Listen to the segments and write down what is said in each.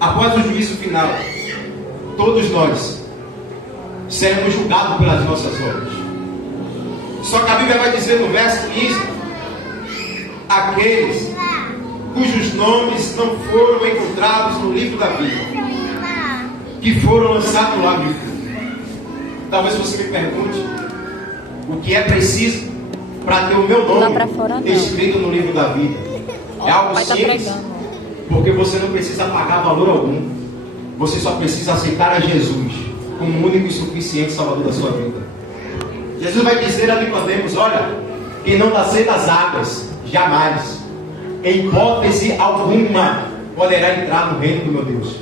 após o juízo final, todos nós seremos julgados pelas nossas obras. Só que a Bíblia vai dizer no verso 15: aqueles cujos nomes não foram encontrados no livro da vida, que foram lançados no lago de fogo. Talvez você me pergunte o que é preciso para ter o meu nome escrito no livro da vida. É algo simples, porque você não precisa pagar valor algum. Você só precisa aceitar a Jesus como o único e suficiente Salvador da sua vida. Jesus vai dizer a Nicodemos: olha, quem não nascer das águas, jamais, em hipótese alguma, poderá entrar no reino do meu Deus.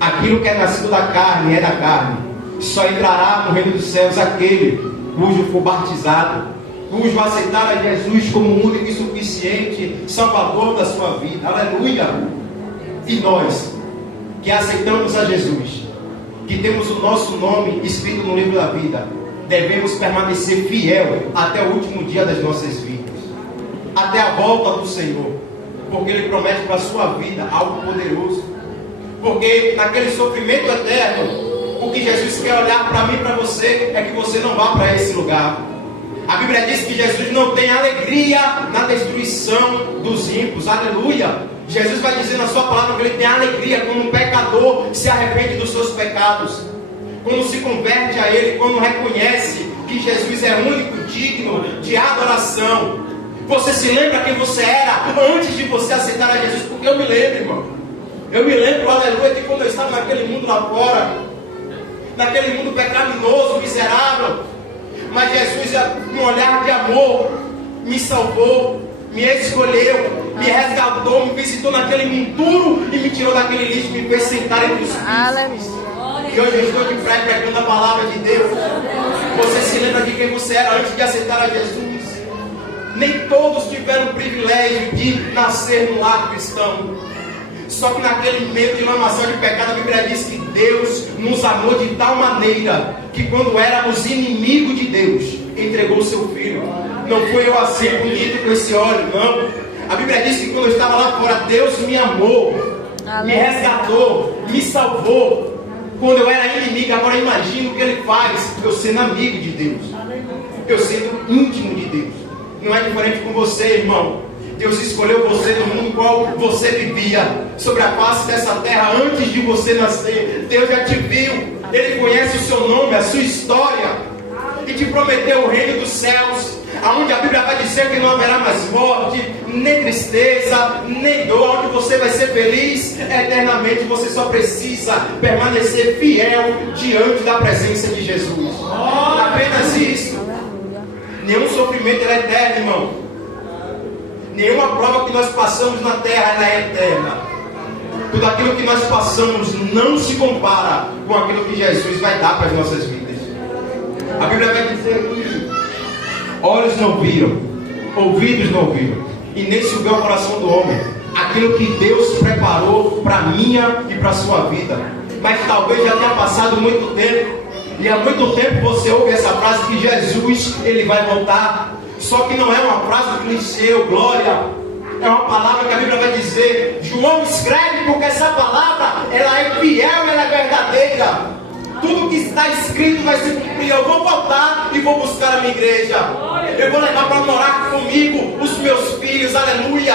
Aquilo que é nascido da carne é da carne. Só entrará no reino dos céus aquele cujo for batizado, cujo aceitar a Jesus como o único e suficiente Salvador da sua vida. Aleluia! E nós, que aceitamos a Jesus, que temos o nosso nome escrito no livro da vida, devemos permanecer fiel até o último dia das nossas vidas, até a volta do Senhor, porque Ele promete para a sua vida algo poderoso. Porque naquele sofrimento eterno, o que Jesus quer olhar para mim e para você é que você não vá para esse lugar. A Bíblia diz que Jesus não tem alegria na destruição dos ímpios. Aleluia! Jesus vai dizer na sua palavra que Ele tem alegria quando um pecador se arrepende dos seus pecados, quando se converte a Ele, quando reconhece que Jesus é único, digno de adoração. Você se lembra quem você era antes de você aceitar a Jesus? Porque eu me lembro, irmão. Eu me lembro, aleluia, de quando eu estava naquele mundo lá fora, naquele mundo pecaminoso, miserável. Mas Jesus, com um olhar de amor, me salvou, me escolheu, me resgatou, me visitou naquele mundo duro e me tirou daquele lixo, me fez sentar entre os filhos. E hoje eu estou aqui pregando a palavra de Deus. Você se lembra de quem você era antes de aceitar a Jesus? Nem todos tiveram o privilégio de nascer no lar cristão. Só que naquele meio de lamação de pecado, a Bíblia diz que Deus nos amou de tal maneira que quando éramos inimigos de Deus, entregou o seu Filho. Não foi eu assim bonito com esse óleo, não. A Bíblia diz que quando eu estava lá fora, Deus me amou, me resgatou, me salvou. Quando eu era inimigo, agora imagina o que Ele faz, eu sendo amigo de Deus, eu sendo íntimo de Deus. Não é diferente com você, irmão. Deus escolheu você no mundo qual você vivia, sobre a face dessa terra, antes de você nascer. Deus já te viu, Ele conhece o seu nome, a sua história, e te prometeu o reino dos céus, aonde a Bíblia vai dizer que não haverá mais morte, nem tristeza, nem dor, onde você vai ser feliz eternamente. Você só precisa permanecer fiel diante da presença de Jesus. Apenas isso. Nenhum sofrimento é eterno, irmão. Nenhuma prova que nós passamos na terra ela é eterna. Tudo aquilo que nós passamos não se compara com aquilo que Jesus vai dar para as nossas vidas. A Bíblia vai dizer que olhos não viram, ouvidos não ouviram, e nem subiu ao coração do homem aquilo que Deus preparou para a minha e para a sua vida. Mas talvez já tenha passado muito tempo, e há muito tempo você ouve essa frase que Jesus, Ele vai voltar. Só que não é uma frase clichê ou glória. É uma palavra que a Bíblia vai dizer. João escreve porque essa palavra, ela é fiel, ela é verdadeira. Tudo que está escrito vai se cumprir. Eu vou voltar e vou buscar a minha igreja. Eu vou levar para morar comigo os meus filhos. Aleluia.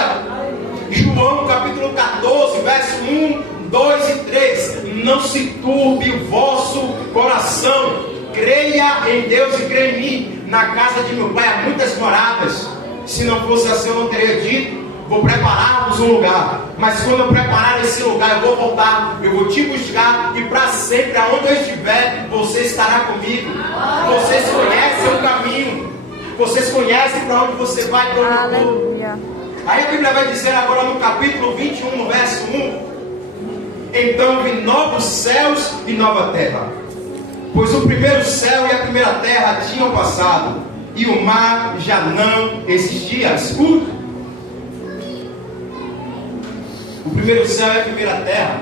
João capítulo 14, verso 1, 2 e 3. Não se turbe o vosso coração. Creia em Deus e creia em mim. Na casa de meu pai há muitas moradas. Se não fosse assim, eu não teria dito. Vou preparar-vos um lugar. Mas quando eu preparar esse lugar, eu vou voltar. Eu vou te buscar. E para sempre, aonde eu estiver, você estará comigo. Vocês conhecem o caminho. Vocês conhecem para onde você vai, para onde eu vou. Aí a Bíblia vai dizer agora no capítulo 21, no verso 1. Então vi novos céus e nova terra. Pois o primeiro céu e a primeira terra tinham passado, e o mar já não existia. Escuta. O primeiro céu e a primeira terra.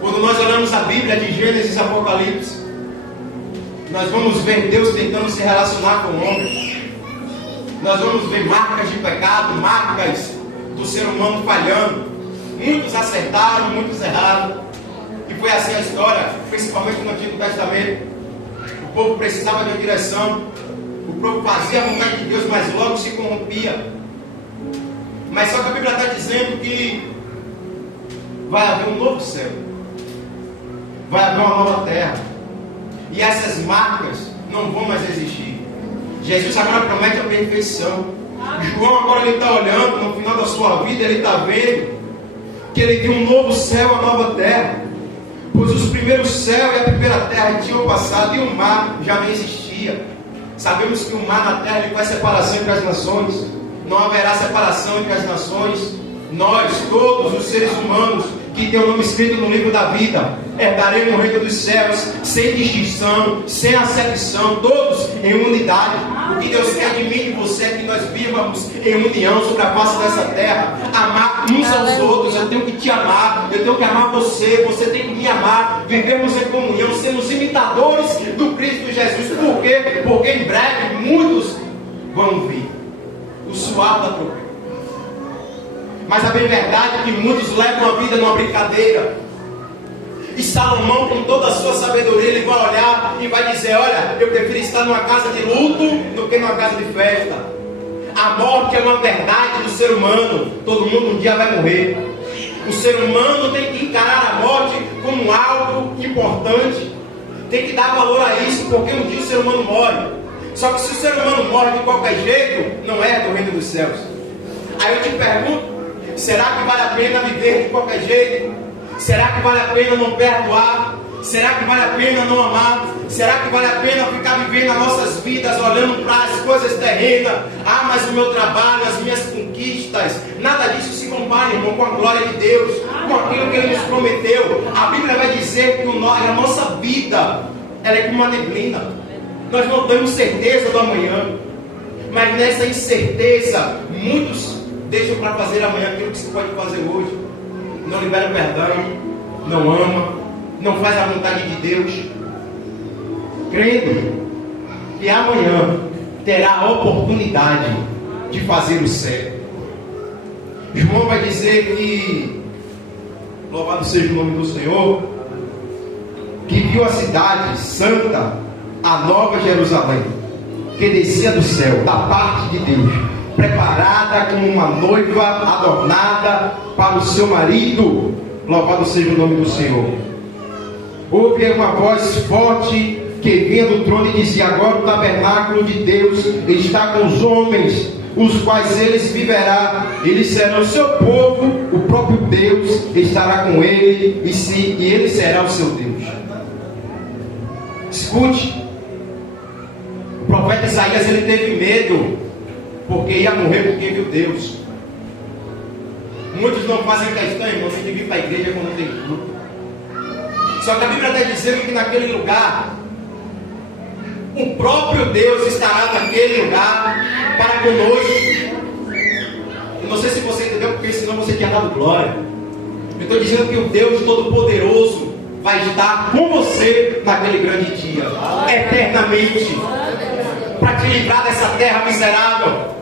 Quando nós olhamos a Bíblia de Gênesis e Apocalipse, nós vamos ver Deus tentando se relacionar com o homem. Nós vamos ver marcas de pecado, marcas do ser humano falhando. Muitos acertaram, muitos erraram. E foi assim a história, principalmente no Antigo Testamento. O povo precisava de direção. O povo fazia a vontade de Deus, mas logo se corrompia. Mas só que a Bíblia está dizendo que vai haver um novo céu. Vai haver uma nova terra. E essas marcas não vão mais existir. Jesus agora promete a perfeição. João agora ele está olhando no final da sua vida, ele está vendo que ele viu um novo céu, uma nova terra. Pois os primeiros céus e a primeira terra tinham passado e o mar já não existia. Sabemos que o mar na terra ele faz separação entre as nações. Não haverá separação entre as nações. Nós, todos os seres humanos que tem o nome escrito no livro da vida, herdaremos o reino dos céus, sem distinção, sem acepção, todos em unidade. O que Deus quer de mim e de você é que nós vivamos em união sobre a face dessa terra, amar uns aos outros. Eu tenho que te amar, eu tenho que amar você, você tem que me amar, vivemos em comunhão, sermos imitadores do Cristo Jesus. Por quê? Porque em breve muitos vão vir o suar da trombeta. Mas a bem verdade é que muitos levam a vida numa brincadeira. E Salomão, com toda a sua sabedoria, ele vai olhar e vai dizer: olha, eu prefiro estar numa casa de luto do que numa casa de festa. A morte é uma verdade do ser humano. Todo mundo um dia vai morrer. O ser humano tem que encarar a morte como algo importante. Tem que dar valor a isso, porque um dia o ser humano morre. Só que se o ser humano morre de qualquer jeito, não é do reino dos céus. Aí eu te pergunto: será que vale a pena viver de qualquer jeito? Será que vale a pena não perdoar? Será que vale a pena não amar? Será que vale a pena ficar vivendo as nossas vidas olhando para as coisas terrenas? Ah, mas o meu trabalho, as minhas conquistas, nada disso se compara, irmão, com a glória de Deus, com aquilo que Ele nos prometeu. A Bíblia vai dizer que a nossa vida ela é como uma neblina. Nós não temos certeza do amanhã, mas nessa incerteza, muitos deixam para fazer amanhã aquilo que se pode fazer hoje. Não libera perdão, não ama, não faz a vontade de Deus, crendo que amanhã terá a oportunidade de fazer o certo. João vai dizer que, louvado seja o nome do Senhor, que viu a cidade santa, a nova Jerusalém, que descia do céu, da parte de Deus, preparada como uma noiva adornada para o seu marido. Louvado seja o nome do Senhor. Houve uma voz forte que vinha do trono e dizia: agora o tabernáculo de Deus está com os homens, os quais eles viverá, eles serão o seu povo, o próprio Deus estará com ele e ele será o seu Deus. Escute, o profeta Isaías ele teve medo, porque ia morrer porque viu Deus. Muitos não fazem questão, irmão, de vir para a igreja quando tem culto. Só que a Bíblia está dizendo que naquele lugar o próprio Deus estará naquele lugar para conosco. Eu não sei se você entendeu, porque senão você tinha dado glória. Eu estou dizendo que o Deus Todo-Poderoso vai estar com você naquele grande dia, eternamente, para te livrar dessa terra miserável,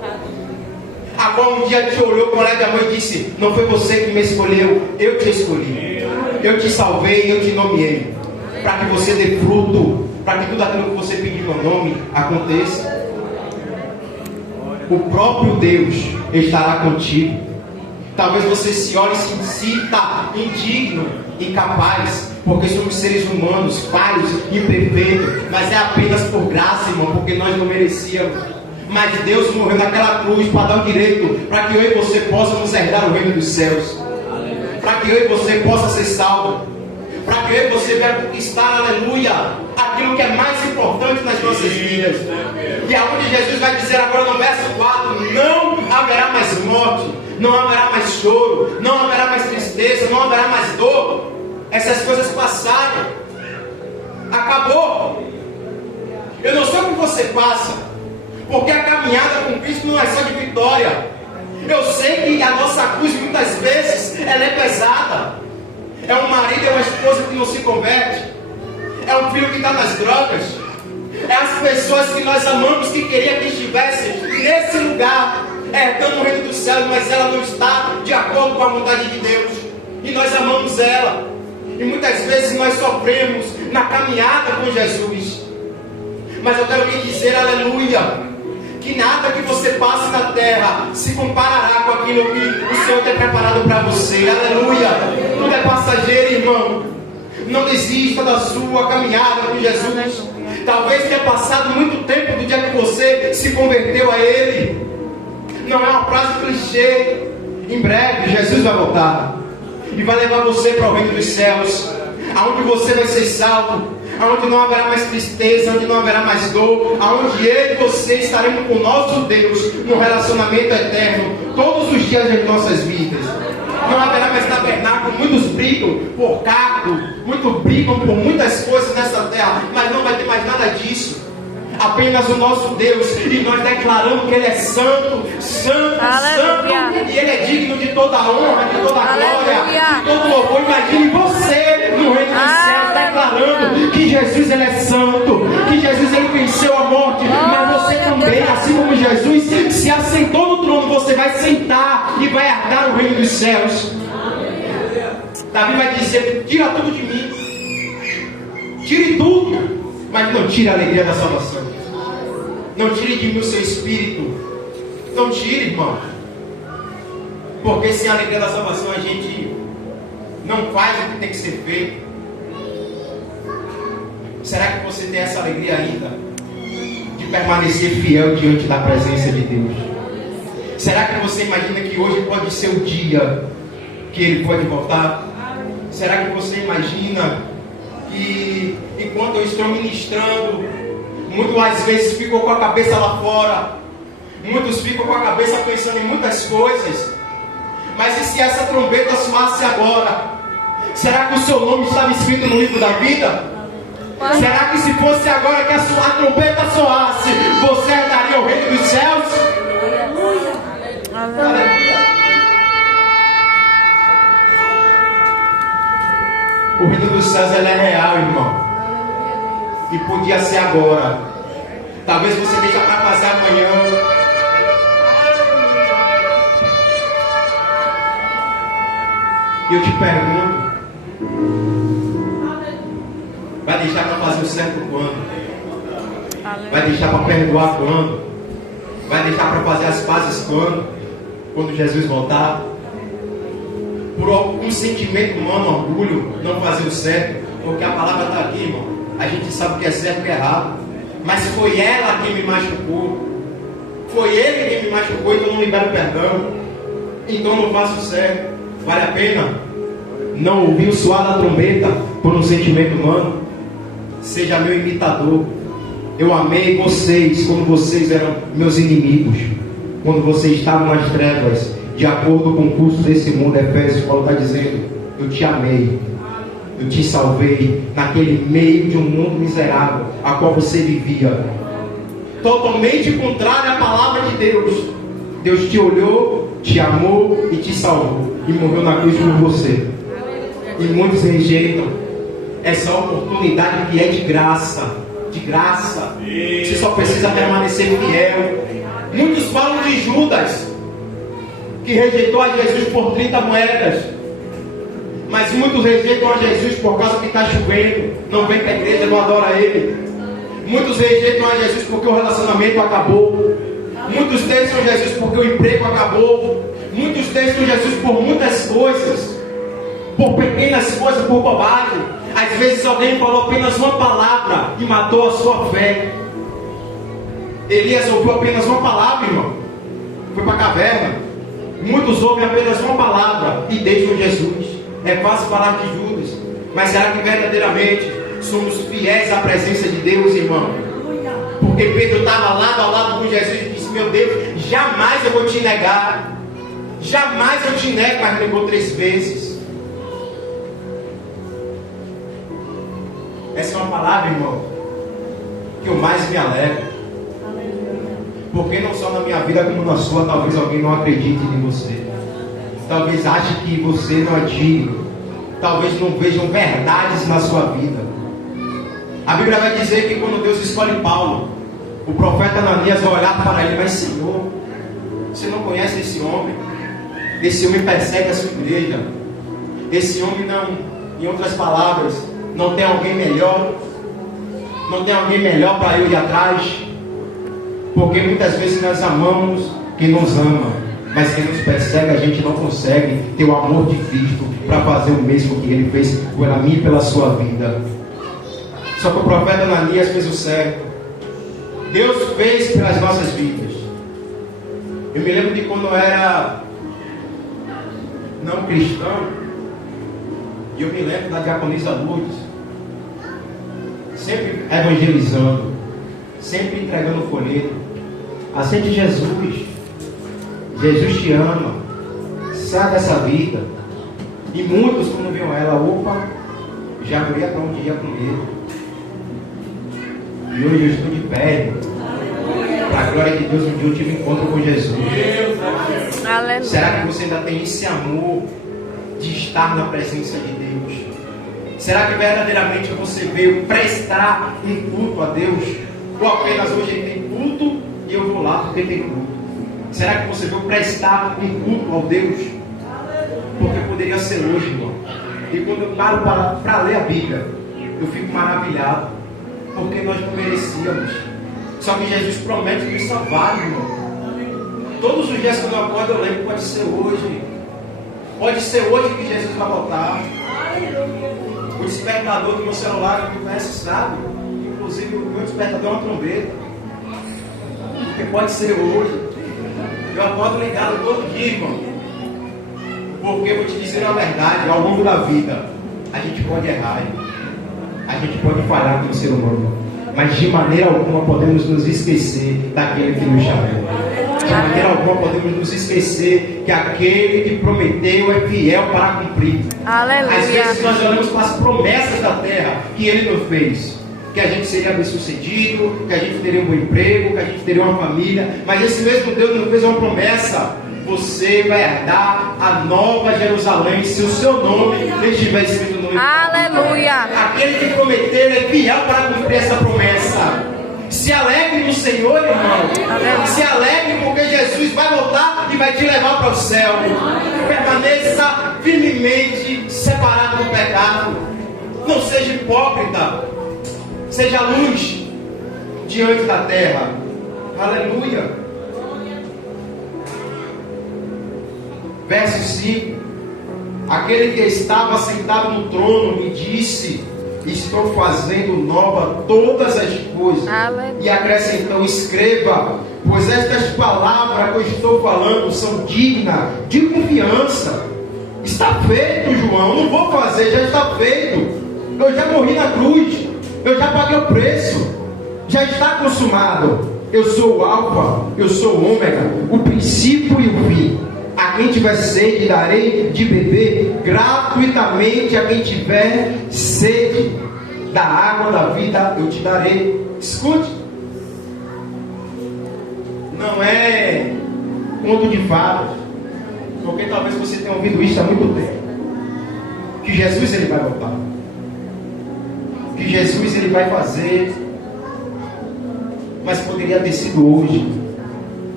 a qual um dia te olhou com a mão e disse: não foi você que me escolheu, eu te escolhi, eu te salvei, eu te nomeei, para que você dê fruto, para que tudo aquilo que você pediu no nome aconteça. O próprio Deus estará contigo. Talvez você se olhe e se sinta indigno, incapaz, porque somos seres humanos, falhos, imperfeitos, mas é apenas por graça, irmão, porque nós não merecíamos. Mas Deus morreu naquela cruz para dar o direito, para que eu e você possamos herdar o reino dos céus, para que eu e você possa ser salvo, para que eu e você venha conquistar, aleluia, aquilo que é mais importante nas nossas vidas. E aonde Jesus vai dizer agora no verso 4: não haverá mais morte, não haverá mais choro, não haverá mais tristeza, não haverá mais dor. Essas coisas passaram, acabou. Eu não sei o que você passa, porque a caminhada com Cristo não é só de vitória. Eu sei que a nossa cruz muitas vezes ela é pesada. É um marido, é uma esposa que não se converte, é um filho que está nas drogas, é as pessoas que nós amamos, que queria que estivessem nesse lugar, herdando o reino dos céus, mas ela não está de acordo com a vontade de Deus. E nós amamos ela. E muitas vezes nós sofremos na caminhada com Jesus. Mas eu quero lhe dizer, aleluia, que nada que você passe na terra se comparará com aquilo que o Senhor tem preparado para você. Aleluia. Tudo é passageiro, irmão. Não desista da sua caminhada com Jesus. Talvez tenha passado muito tempo do dia que você se converteu a Ele. Não é uma frase clichê. Em breve Jesus vai voltar e vai levar você para o reino dos céus, aonde você vai ser salvo, aonde não haverá mais tristeza, onde não haverá mais dor, aonde eu e você estaremos com o nosso Deus num relacionamento eterno todos os dias das nossas vidas. Não haverá mais tabernáculo. Muitos brigam por cargo, muitos brigam por muitas coisas nessa terra, mas não vai ter mais nada disso. Apenas o nosso Deus, e nós declaramos que Ele é santo, santo, Aleluia. santo, e Ele é digno de toda a honra, de toda a glória, Aleluia. de todo louvor. Imagine você no reino dos céus declarando que Jesus Ele é santo, que Jesus Ele venceu a morte, mas você também, assim como Jesus se assentou no trono, você vai sentar e vai herdar o reino dos céus. Davi vai dizer: tira tudo de mim, tire tudo, mas não tire a alegria da salvação. Não tire de mim o seu espírito. Não tire, irmão. Porque sem a alegria da salvação a gente não faz o que tem que ser feito. Será que você tem essa alegria ainda de permanecer fiel diante da presença de Deus? Será que você imagina que hoje pode ser o dia que Ele pode voltar? Será que você imagina que enquanto eu estou ministrando, muitas vezes ficam com a cabeça lá fora, muitos ficam com a cabeça pensando em muitas coisas, mas e se essa trombeta soasse agora? Será que o seu nome estava escrito no livro da vida? Será que se fosse agora que a trombeta soasse, você herdaria o reino dos céus? Aleluia. O reino dos céus ele é real, irmão. E podia ser agora. Talvez você deixe para fazer amanhã. E eu te pergunto: vai deixar para fazer o certo quando? Vai deixar para perdoar quando? Vai deixar para fazer as pazes quando? Quando Jesus voltar? Por algum sentimento humano, orgulho, não fazer o certo, porque a palavra está aqui, irmão. A gente sabe o que é certo e o que é errado, mas foi ela quem me machucou, foi ele quem me machucou, então não libero perdão, então não faço o certo. Vale a pena não ouvir o soar da trombeta por um sentimento humano? Seja meu imitador. Eu amei vocês quando vocês eram meus inimigos, quando vocês estavam nas trevas. De acordo com o curso desse mundo, Efésios, Paulo está dizendo: eu te amei, eu te salvei naquele meio de um mundo miserável a qual você vivia, totalmente contrário à palavra de Deus. Deus te olhou, te amou e te salvou e morreu na cruz por você. E muitos rejeitam essa oportunidade que é de graça, de graça. Você só precisa permanecer fiel. Muitos falam de Judas, que rejeitou a Jesus por 30 moedas. Mas muitos rejeitam a Jesus por causa que está chovendo, não vem para a igreja, não adora Ele. Muitos rejeitam a Jesus porque o relacionamento acabou. Muitos deixam Jesus porque o emprego acabou. Muitos deixam Jesus por muitas coisas, por pequenas coisas, por bobagem. Às vezes alguém falou apenas uma palavra e matou a sua fé. Elias ouviu apenas uma palavra, irmão, foi para a caverna. Muitos ouvem apenas uma palavra e deixam Jesus. É fácil falar de Judas, mas será que verdadeiramente somos fiéis à presença de Deus, irmão? Porque Pedro estava lado ao lado com Jesus e disse: meu Deus, jamais eu vou te negar, jamais eu te nego, mas negou 3 vezes. Essa é uma palavra, irmão, que eu mais me alegro. Porque não só na minha vida como na sua, talvez alguém não acredite em você. Talvez ache que você não é digno. Talvez não vejam verdades na sua vida. A Bíblia vai dizer que quando Deus escolhe Paulo, o profeta Ananias vai olhar para ele: mas Senhor, você não conhece esse homem? Esse homem persegue a sua igreja. esse homem não, em outras palavras, não tem alguém melhor, não tem alguém melhor para eu ir atrás, porque muitas vezes nós amamos quem nos ama, mas quem nos persegue a gente não consegue ter o amor de Cristo para fazer o mesmo que Ele fez pela mim e pela sua vida. Só que o profeta Ananias fez o certo. Deus fez pelas nossas vidas. Eu me lembro de quando eu era não cristão, e eu me lembro da diaconisa Lourdes, sempre evangelizando, sempre entregando folheto. Aceite Jesus. Jesus te ama. Sai dessa vida. E muitos, quando viam ela, opa, já não ia para onde ia com medo. E hoje eu estou de pé. Para a glória de Deus, um dia eu tive um encontro com Jesus. Aleluia. Será que você ainda tem esse amor de estar na presença de Deus? Será que verdadeiramente você veio prestar um culto a Deus? Ou apenas hoje ele tem culto e eu vou lá porque tem culto? Será que você veio prestar um culto ao Deus? Porque poderia ser hoje, irmão. E quando eu paro para ler a Bíblia, eu fico maravilhado, porque nós não merecíamos. Só que Jesus promete nos salvar, irmão. Todos os dias quando eu acordo eu lembro, pode ser hoje. Pode ser hoje que Jesus vai voltar. O despertador do meu celular, que conhece, sabe. Inclusive o meu despertador é uma trombeta. Porque pode ser hoje. Eu acordo ligado todo dia, irmão. Porque eu vou te dizer a verdade, ao longo da vida, a gente pode errar, a gente pode falhar como ser humano, mas de maneira alguma podemos nos esquecer daquele que nos chamou. De maneira alguma podemos nos esquecer que aquele que prometeu é fiel para cumprir. Aleluia. Às vezes nós olhamos para as promessas da terra que Ele nos fez. Que a gente seria bem sucedido, que a gente teria um bom emprego, que a gente teria uma família. Mas esse mesmo Deus nos fez uma promessa: você vai herdar a nova Jerusalém, se o seu nome estiver escrito no livro. Aleluia. Aquele que prometeu é fiel para cumprir essa promessa. Se alegre no Senhor, irmão. Aleluia. Se alegre porque Jesus vai voltar e vai te levar para o céu. Permaneça firmemente separado do pecado. Não seja hipócrita. Seja luz diante da terra. Aleluia. Verso 5. Aquele que estava sentado no trono me disse: estou fazendo nova todas as coisas. Aleluia. E acrescentou: escreva, pois estas palavras que eu estou falando são dignas de confiança. Está feito, João. Não vou fazer, já está feito. Eu já morri na cruz. Eu já paguei o preço. Já está consumado. Eu sou o Alfa, eu sou o Ômega, o princípio e o fim. A quem tiver sede darei de beber gratuitamente. A quem tiver sede da água da vida eu te darei. Escute. Não é conto de fadas, porque talvez você tenha ouvido isso há muito tempo. Que Jesus ele vai voltar. Que Jesus ele vai fazer, mas poderia ter sido hoje,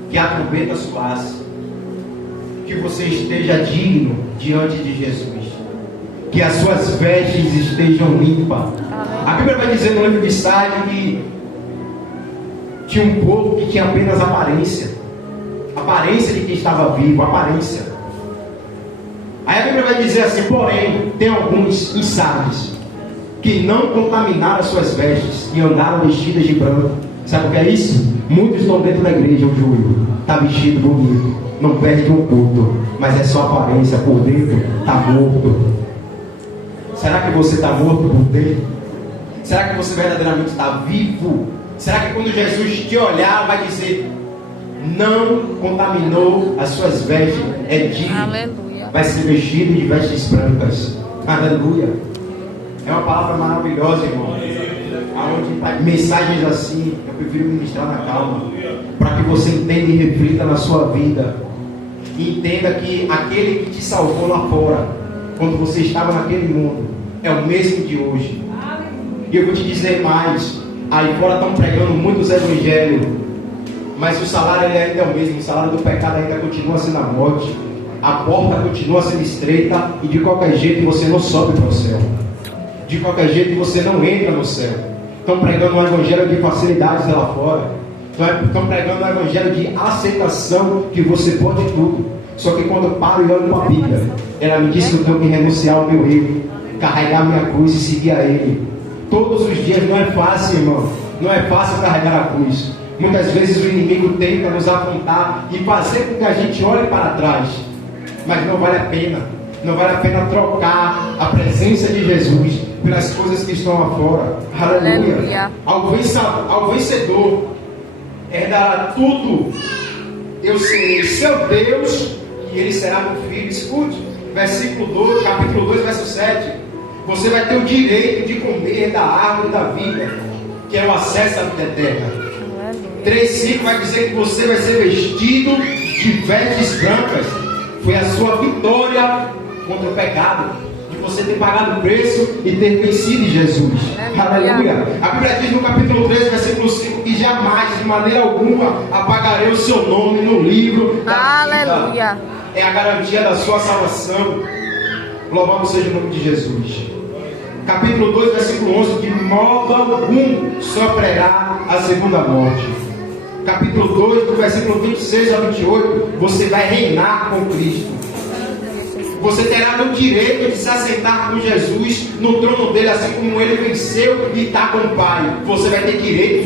que a trombeta soasse, que você esteja digno diante de Jesus, que as suas vestes estejam limpas. A Bíblia vai dizer no livro de Salmo que tinha um povo que tinha apenas aparência de quem estava vivo, aparência. Aí a Bíblia vai dizer assim: porém, tem alguns insábios que não contaminaram as suas vestes e andaram vestidas de branco. Sabe o que é isso? Muitos estão dentro da igreja hoje, está vestido bonito, não perde um culto, mas é só aparência, por dentro está morto. Será que você está morto por dentro? Será que você verdadeiramente está vivo? Será que quando Jesus te olhar vai dizer: não contaminou as suas vestes, é digno, Aleluia. vai ser vestido de vestes brancas? Aleluia. É uma palavra maravilhosa, irmão. Aonde mensagens assim eu prefiro ministrar na calma, para que você entenda e reflita na sua vida, e entenda que aquele que te salvou lá fora, quando você estava naquele mundo, é o mesmo de hoje. E eu vou te dizer mais: aí fora estão pregando muitos evangelhos, mas o salário ainda é o mesmo. O salário do pecado ainda continua sendo a morte. a porta continua sendo estreita e de qualquer jeito você não sobe para o céu. De qualquer jeito você não entra no céu. Estão pregando um evangelho de facilidades lá fora. Estão pregando um evangelho de aceitação, que você pode tudo. Só que quando eu paro e olho para a Bíblia, ela me diz que eu tenho que renunciar ao meu eu, carregar minha cruz e seguir a Ele. Todos os dias não é fácil, irmão. Não é fácil carregar a cruz. Muitas vezes o inimigo tenta nos apontar e fazer com que a gente olhe para trás. Mas não vale a pena. Não vale a pena trocar a presença de Jesus pelas coisas que estão lá fora. Aleluia. Ao vencedor herdará tudo. Eu serei seu Deus e ele será meu filho. Escute, versículo 2, capítulo 2, verso 7. Você vai ter o direito de comer da árvore da vida, que é o acesso à vida eterna. 3,5 vai dizer que você vai ser vestido de vestes brancas. Foi a sua vitória contra o pecado, de você ter pagado o preço e ter vencido Jesus. Aleluia. A Bíblia diz no capítulo 3, versículo 5, que jamais, de maneira alguma, apagarei o seu nome no livro da vida. É a garantia da sua salvação. Louvado seja o nome de Jesus. Capítulo 2, versículo 11, de modo algum sofrerá a segunda morte. Capítulo 2, do versículo 26 a 28, você vai reinar com Cristo. Você terá o direito de se assentar com Jesus no trono dele, assim como ele venceu e está com o Pai. Você vai ter direito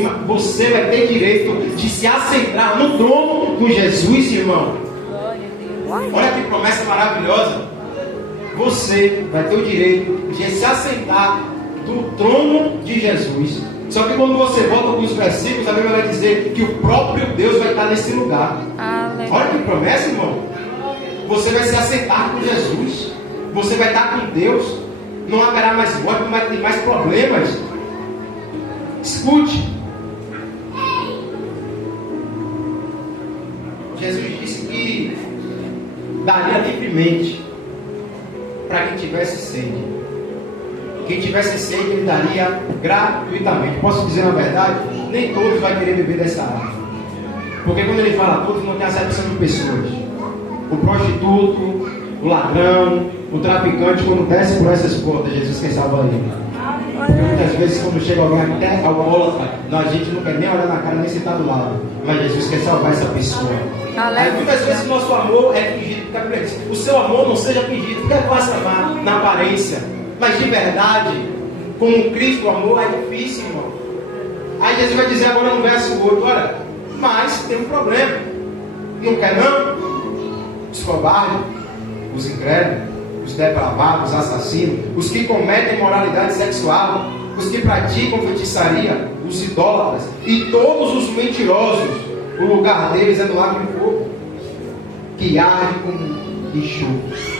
de se assentar no trono com Jesus, irmão. Olha que promessa maravilhosa. Você vai ter o direito de se assentar do trono de Jesus. Só que quando você volta com os versículos, a Bíblia vai dizer que o próprio Deus vai estar nesse lugar. Olha que promessa, irmão. Você vai se assentar com Jesus. Você vai estar com Deus. Não haverá mais morte, não vai ter mais problemas. Escute. Jesus disse que daria livremente para quem tivesse sede. Quem tivesse sede, ele daria gratuitamente. Posso dizer na verdade? Nem todos vão querer beber dessa água. Porque quando ele fala todos, não tem acepção de pessoas. O prostituto, o ladrão, o traficante, quando desce por essas portas, Jesus quer salvar ele. Porque muitas vezes, quando chega alguém até alcoólatra, a gente não quer nem olhar na cara, nem sentar do lado. Mas Jesus quer salvar essa pessoa. Aí muitas vezes o nosso amor é fingido. O seu amor não seja fingido. Porque é fácil amar na aparência. Mas de verdade, como Cristo, o amor é difícil, irmão. Aí Jesus vai dizer agora no verso 8, olha, mas tem um problema. Não quer não? Os cobardes, os incrédulos, os depravados, os assassinos, os que cometem imoralidade sexual, os que praticam feitiçaria, os idólatras e todos os mentirosos, o lugar deles é no lago de fogo, que arde como enxofre.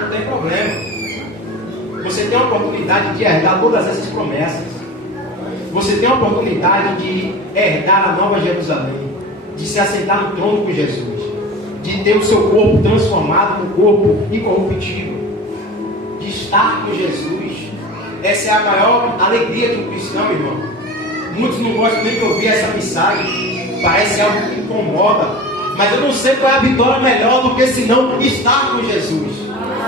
Não tem problema. Você tem a oportunidade de herdar todas essas promessas. Você tem a oportunidade de herdar a nova Jerusalém, de se assentar no trono com Jesus, de ter o seu corpo transformado num corpo incorruptível, de estar com Jesus. Essa é a maior alegria de um cristão, irmão. Muitos não gostam nem de ouvir essa mensagem, parece algo que incomoda, mas eu não sei qual é a vitória melhor do que senão estar com Jesus,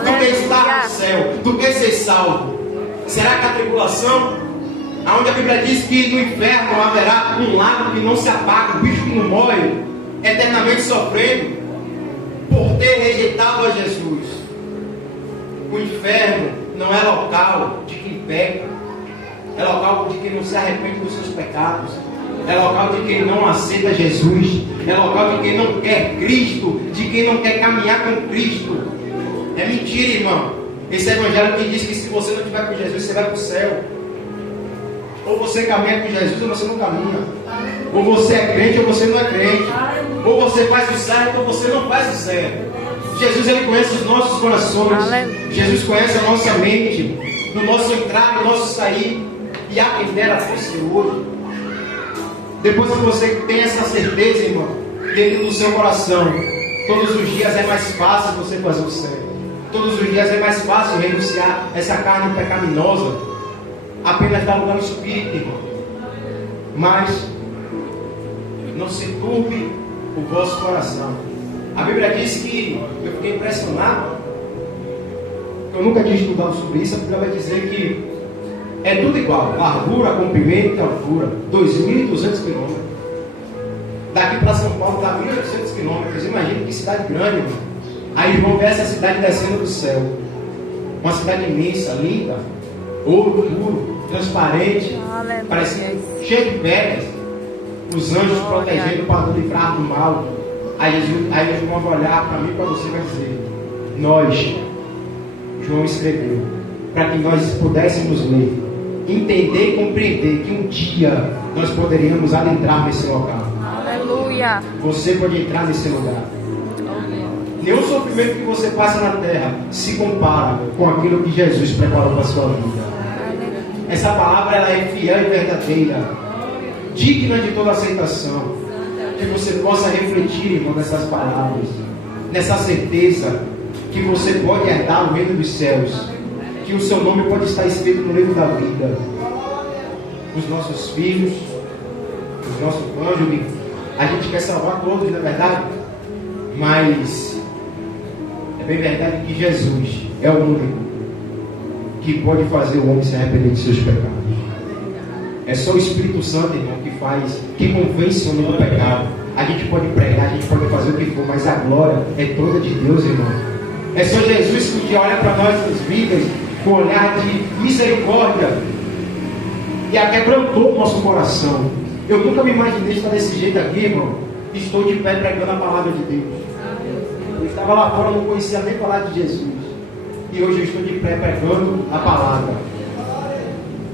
do que estar no céu, do que ser salvo. Será que a tribulação, onde a Bíblia diz que no inferno haverá um lago que não se apaga, um bicho que não morre, eternamente sofrendo por ter rejeitado a Jesus? O inferno não é local de quem peca, é local de quem não se arrepende dos seus pecados, é local de quem não aceita Jesus, é local de quem não quer Cristo, de quem não quer caminhar com Cristo. É mentira, irmão. Esse evangelho que diz que se você não estiver com Jesus, você vai para o céu. Ou você caminha com Jesus ou você não caminha. Ou você é crente ou você não é crente. Ou você faz o certo ou você não faz o certo. Jesus, ele conhece os nossos corações. Jesus conhece a nossa mente, no nosso entrar, no nosso sair. E há quem dera fosse hoje. Depois que você tem essa certeza, irmão, dentro do seu coração, todos os dias é mais fácil você fazer o certo. Todos os dias é mais fácil renunciar essa carne pecaminosa. Apenas dar lugar no Espírito, irmão. Mas não se turbe o vosso coração. A Bíblia diz que, eu fiquei impressionado, eu nunca tinha estudado sobre isso. A Bíblia vai dizer que é tudo igual, largura, comprimento e altura, 2.200 quilômetros. Daqui para São Paulo dá 1.800 quilômetros. Imagina que cidade grande, irmão. Aí eles vão ver essa cidade descendo do céu. Uma cidade imensa, linda, ouro puro, transparente, parece cheio de pedras. Os anjos protegendo para nos livrar do mal. Aí eles vão olhar para mim e para você e vai dizer: nós, João escreveu, para que nós pudéssemos ler, entender e compreender que um dia nós poderíamos adentrar nesse local. Aleluia. Você pode entrar nesse lugar. Nenhum sofrimento que você passa na terra se compara com aquilo que Jesus preparou para a sua vida. Essa palavra ela é fiel e verdadeira, digna de toda aceitação. Que você possa refletir, irmão, nessas palavras, nessa certeza que você pode herdar o reino dos céus, que o seu nome pode estar escrito no livro da vida. Os nossos filhos, os nossos cônjuges, a gente quer salvar todos, não é verdade? Mas é bem verdade que Jesus é o único que pode fazer o homem se arrepender de seus pecados. É só o Espírito Santo, irmão, que convence o homem do pecado. A gente pode pregar, a gente pode fazer o que for, mas a glória é toda de Deus, irmão. É só Jesus que olha para nós nas vidas com um olhar de misericórdia e quebrantou o nosso coração. Eu nunca me imaginei estar desse jeito aqui, irmão. Estou de pé pregando a palavra de Deus. Eu estava lá fora, não conhecia nem falar de Jesus. E hoje eu estou de pé pregando a palavra.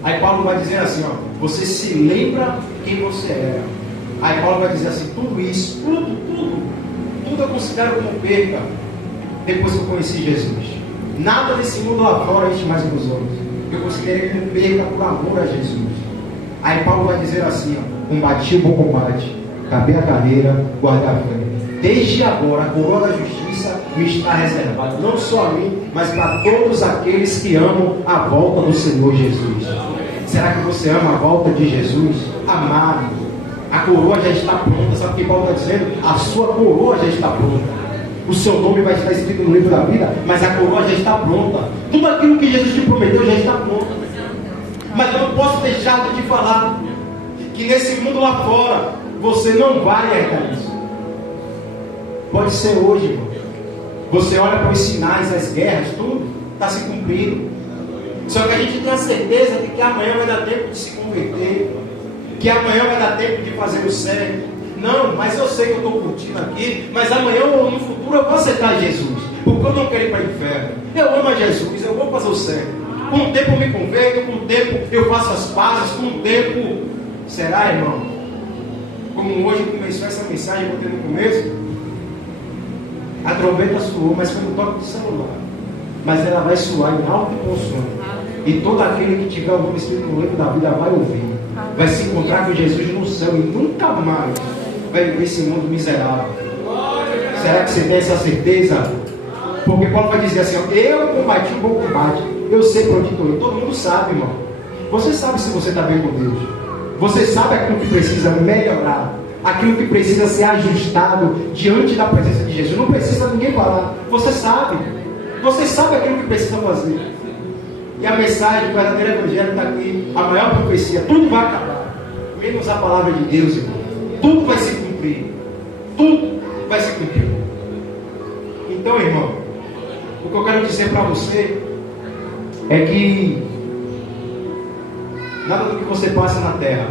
Aí Paulo vai dizer assim, ó: você se lembra quem você era. Aí Paulo vai dizer assim: tudo isso, tudo eu considero como perca depois que eu conheci Jesus. Nada desse mundo lá fora enche mais meus olhos. Eu considerei como perca por amor a Jesus. Aí Paulo vai dizer assim, ó: combati o bom combate, acabei a carreira, guardei a fé. Desde agora a coroa da justiça me está reservada, não só a mim, mas para todos aqueles que amam a volta do Senhor Jesus. Será que você ama a volta de Jesus? Amado, a coroa já está pronta. Sabe o que Paulo está dizendo? A sua coroa já está pronta. O seu nome vai estar escrito no livro da vida, mas a coroa já está pronta. Tudo aquilo que Jesus te prometeu já está pronto. Mas eu não posso deixar de te falar que nesse mundo lá fora você não vai herdar isso. Pode ser hoje, irmão. Você olha para os sinais, as guerras, tudo está se cumprindo. Só que a gente tem a certeza de que amanhã vai dar tempo de se converter, que amanhã vai dar tempo de fazer o certo. Não, mas eu sei que eu estou curtindo aqui, mas amanhã ou no futuro eu vou aceitar Jesus, porque eu não quero ir para o inferno. Eu amo a Jesus, eu vou fazer o certo. Com o tempo eu me converto, com o tempo eu faço as pazes, com o tempo... Será, irmão? Como hoje começou essa mensagem, eu botei no começo, a trombeta soou, mas foi no toque do celular. Mas ela vai soar em alto e bom som. E todo aquele que tiver o nome escrito no livro da vida vai ouvir. Vai se encontrar com Jesus no céu e nunca mais vai viver esse mundo miserável. Será que você tem essa certeza? Porque Paulo vai dizer assim, ó: eu combati um bom combate, eu sei para onde estou indo. Todo mundo sabe, irmão. Você sabe se você está bem com Deus. Você sabe aquilo que precisa melhorar, aquilo que precisa ser ajustado diante da presença de Jesus. Não precisa ninguém falar. Você sabe. Você sabe aquilo que precisa fazer. E a mensagem do verdadeiro evangelho está aqui. A maior profecia. Tudo vai acabar, menos a palavra de Deus, irmão. Tudo vai se cumprir. Tudo vai se cumprir. Então, irmão, o que eu quero dizer para você é que nada do que você passa na terra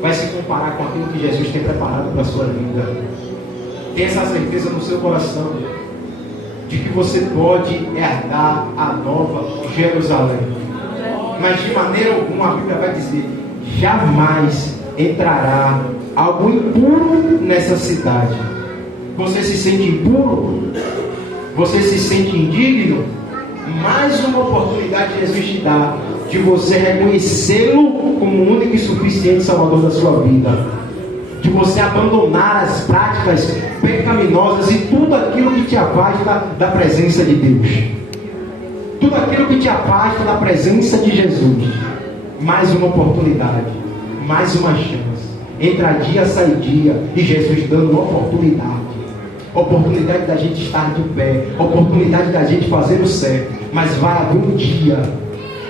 vai se comparar com aquilo que Jesus tem preparado para a sua vida. Tenha essa certeza no seu coração de que você pode herdar a nova Jerusalém. Mas de maneira alguma a Bíblia vai dizer: jamais entrará algo impuro nessa cidade. Você se sente impuro? Você se sente indigno? Mais uma oportunidade Jesus te dá de você reconhecê-lo como o único e suficiente Salvador da sua vida, de você abandonar as práticas pecaminosas e tudo aquilo que te afasta da presença de Deus, tudo aquilo que te afasta da presença de Jesus. Mais uma oportunidade, mais uma chance. Entra dia, sai dia, e Jesus dando uma oportunidade. oportunidade da gente estar de pé, oportunidade da gente fazer o certo. Mas vai haver um dia,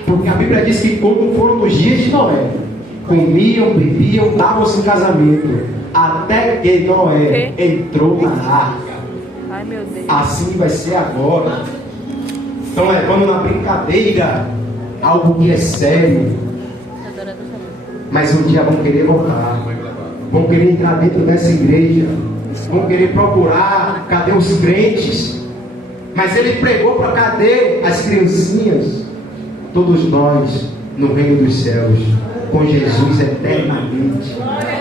porque a Bíblia diz que como foram nos dias de Noé, comiam, bebiam, davam-se em casamento, até que Noé entrou na arca. Ai, meu Deus. Assim vai ser agora. Estão levando na brincadeira algo que é sério, mas um dia vão querer voltar, vão querer entrar dentro dessa igreja, vão querer procurar cadê os crentes. Mas ele pregou para cadê as criancinhas? Todos nós no reino dos céus, com Jesus eternamente.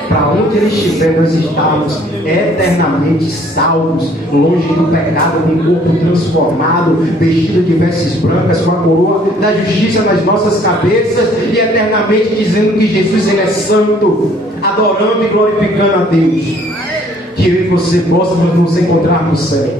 Para onde ele estiver, nós estamos eternamente salvos, longe do pecado, com o corpo transformado, vestido de vestes brancas, com a coroa da justiça nas nossas cabeças, e eternamente dizendo que Jesus ele é santo, adorando e glorificando a Deus. Que eu e você possamos nos encontrar no céu,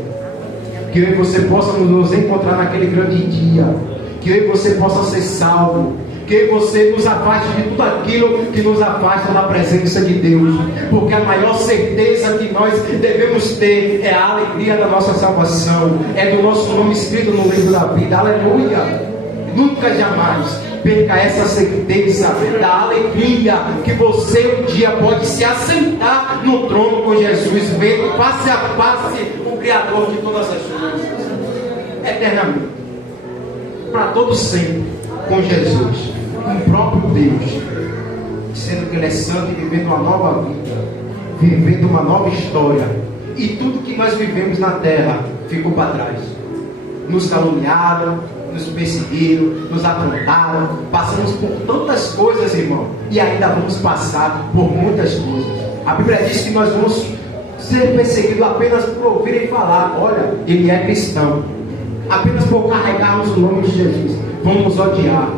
que eu e você possamos nos encontrar naquele grande dia, que eu e você possa ser salvo, que você nos afaste de tudo aquilo que nos afasta da presença de Deus, porque a maior certeza que nós devemos ter é a alegria da nossa salvação, é do nosso nome escrito no livro da vida. Aleluia! Nunca jamais perca essa certeza da alegria que você um dia pode se assentar no trono com Jesus, vendo face a face o Criador de todas as coisas, eternamente, para todo sempre, com Jesus, com o próprio Deus, dizendo que Ele é santo e vivendo uma nova vida, vivendo uma nova história. E tudo que nós vivemos na terra ficou para trás. Nos caluniaram, nos perseguiram, nos afrontaram, passamos por tantas coisas, irmão, e ainda vamos passar por muitas coisas. A Bíblia diz que nós vamos ser perseguidos apenas por ouvirem falar, olha, ele é cristão. Apenas por carregarmos o nome de Jesus, vamos odiar.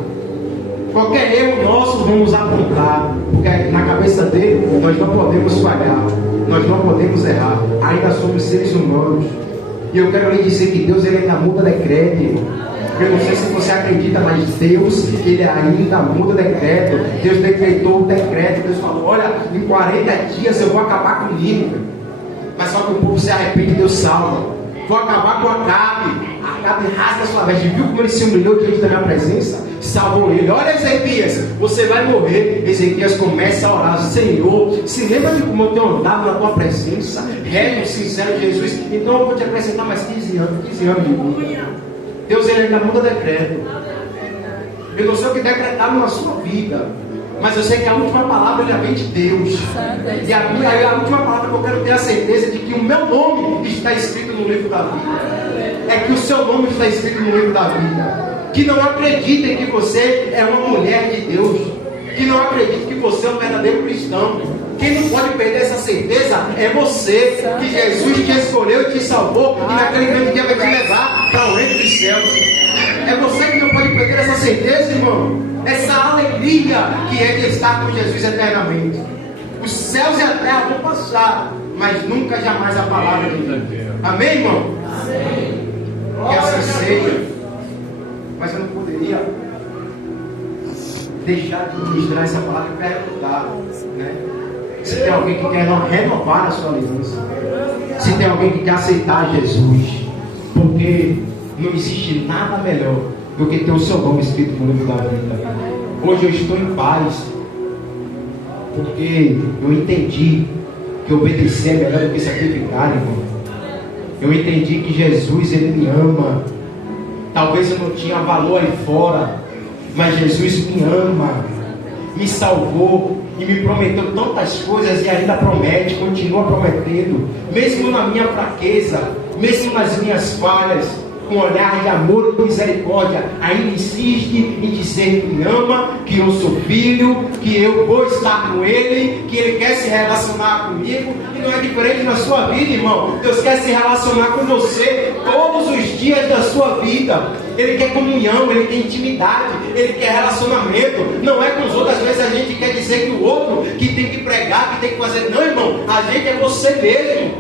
Qualquer erro nosso vamos apontar, porque na cabeça dele nós não podemos falhar, nós não podemos errar, ainda somos seres humanos. E eu quero lhe dizer que Deus ele ainda muda decreto. Eu não sei se você acredita, mas Deus ele ainda muda decreto. Deus decretou o decreto. Deus falou, olha, em 40 dias eu vou acabar com Nínive. Mas só que o povo se arrepende, Deus salva. Vou acabar com Acabe. Acabe rasga sua veste. Viu como ele se humilhou diante da minha presença? Salvou ele. Olha, Ezequias, você vai morrer. Ezequias começa a orar, Senhor, se lembra de como eu tenho andado na tua presença? Reino sincero de Jesus. Então eu vou te acrescentar mais 15 anos de vida. Deus ele ainda muda decreto. Eu não sei o que decretaram na sua vida, mas eu sei que a última palavra já vem de Deus. E a última palavra que eu quero ter a certeza de que o meu nome está escrito no livro da vida. É que o seu nome está escrito no livro da vida. Que não acreditem que você é uma mulher de Deus. Que não acreditem que você é um verdadeiro cristão. Quem não pode perder essa certeza é você. Que Jesus te escolheu e te salvou. E naquele grande dia vai te levar para o reino dos céus. É você que não pode perder essa certeza, irmão. Essa alegria que é de estar com Jesus eternamente. Os céus e a terra vão passar, mas nunca jamais a palavra de Deus. Amém, irmão? Amém. Que assim seja. Mas eu não poderia deixar de ministrar essa palavra e perguntar, né? Se tem alguém que quer renovar a sua aliança, se tem alguém que quer aceitar Jesus, porque não existe nada melhor do que ter o seu nome escrito no livro da vida. Hoje eu estou em paz, porque eu entendi que obedecer é melhor do que sacrificar, irmão. Eu entendi que Jesus, Ele me ama. Talvez eu não tinha valor aí fora, mas Jesus me ama, me salvou e me prometeu tantas coisas e ainda promete, continua prometendo, mesmo na minha fraqueza, mesmo nas minhas falhas, com olhar de amor e misericórdia, ainda insiste em dizer que me ama, que eu sou filho, que eu vou estar com Ele, que Ele quer se relacionar comigo. E não é diferente na sua vida, irmão. Deus quer se relacionar com você todos os dias da sua vida. Ele quer comunhão, Ele quer intimidade, Ele quer relacionamento. Não é com os outros. Às vezes a gente quer dizer que o outro que tem que pregar, que tem que fazer. Não, irmão, a gente é você mesmo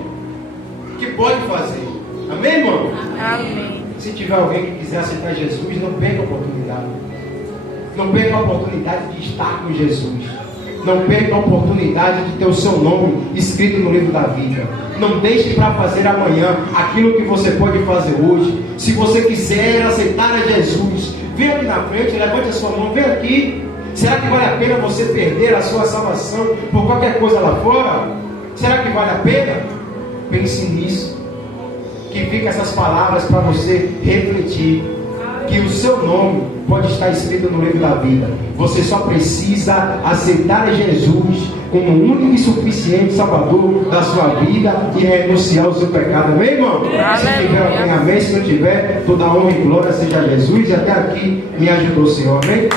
que pode fazer. Amém, irmão? Amém. Se tiver alguém que quiser aceitar Jesus, não perca a oportunidade. Não perca a oportunidade de estar com Jesus. Não perca a oportunidade de ter o seu nome escrito no livro da vida. Não deixe para fazer amanhã aquilo que você pode fazer hoje. Se você quiser aceitar a Jesus, vem aqui na frente, levante a sua mão, vem aqui. Será que vale a pena você perder a sua salvação por qualquer coisa lá fora? Será que vale a pena? Pense nisso. Que fica essas palavras para você refletir. Que o seu nome pode estar escrito no livro da vida. Você só precisa aceitar Jesus como o único e suficiente Salvador da sua vida e renunciar ao seu pecado. Amém, irmão? Se tiver alguém, amém. Se não tiver, toda honra e glória seja a Jesus. E até aqui me ajudou o Senhor. Amém?